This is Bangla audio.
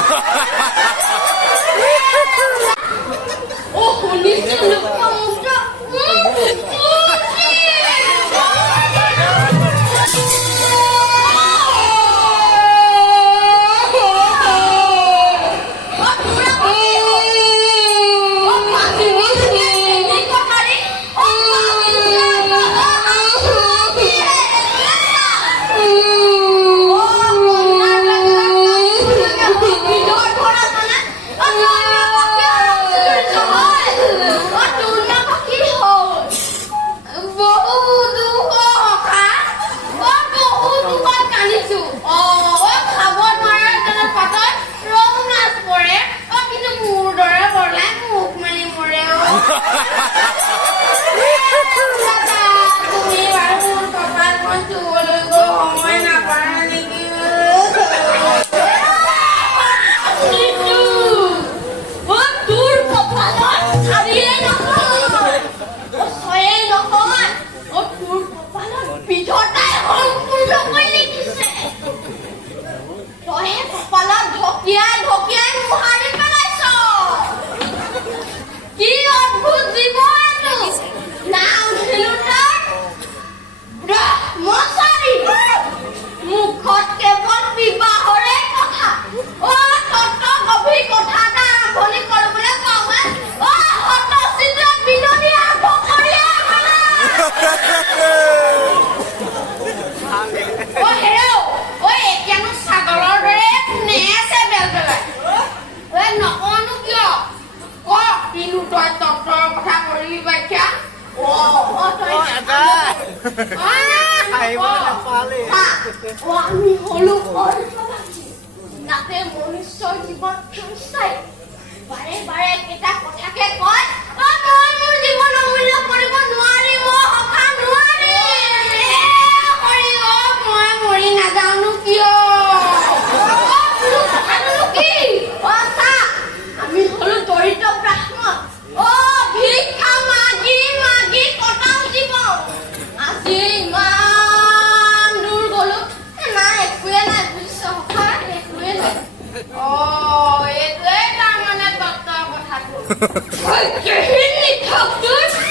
oh, police! ঢকিয়ায় ঢকিয়ায় মুহারি পেলাইছ। কি অদ্ভুত জীবন এটো। না উঠিলো না মশারি। মুখত কেবল বিবাহৰে কথা। অ তত্ত গভীৰ কথা এটা আৰম্ভণি কৰিবলৈ কওঁহে অ হতচিত বিলনি আৰম্ভ কৰি খাই নাপালে আমি হলো নাতে মনুষ্য জীবন বারে বারে Halt, ihr Hände, Kaktus!